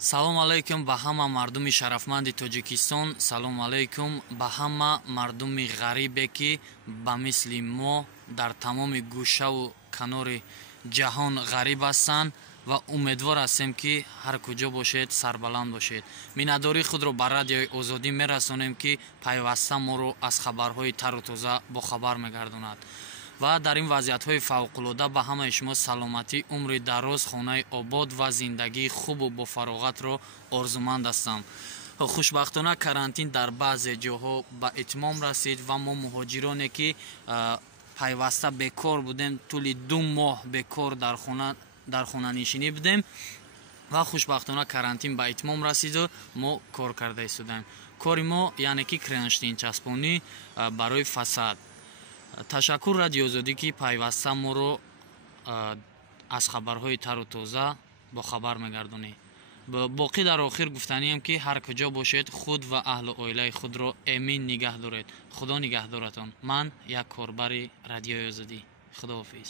салом алейкум ба ҳама мардуми шарафманди тоҷикистон. салом алейкум ба ҳама мардуми ғарибе ки ба мисли мо дар тамоми гӯшаву канори ҷаҳон ғариб ҳастанд ва умедвор ҳастем ки ҳар куҷо бошед сарбаланд бошед. миннатдории худро ба радиои озодӣ мерасонем ки пайваста моро аз хабарҳои тару тоза бохабар мегардонад. ва дар ин вазъиятҳои фавқулода ба ҳамаи шумо саломатӣ, умри дароз, хонаи обод ва зиндагии хубу бофароғатро орзуманд ҳастам. хушбахтона карантин дар баъзе ҷоҳо ба итмом расид ва мо муҳоҷироне ки пайваста бекор будем, тӯли 2 моҳ бекор дар хонанишинӣ будем ва хушбахтона карантин ба итмом расиду мо кор карда истодем. кори мо яъне ки креанштинчаспонӣ барои фасад. ташаккур радиои озодӣ ки пайваста моро аз хабарҳои тару тоза бохабар мегардонӣ. боқӣ дар охир гуфтанием ки ҳар куҷо бошед худ ва аҳлу оилаи худро эмин нигаҳ доред. худо нигаҳдоратон. ман як корбари радиои озодӣ. худоҳофиз.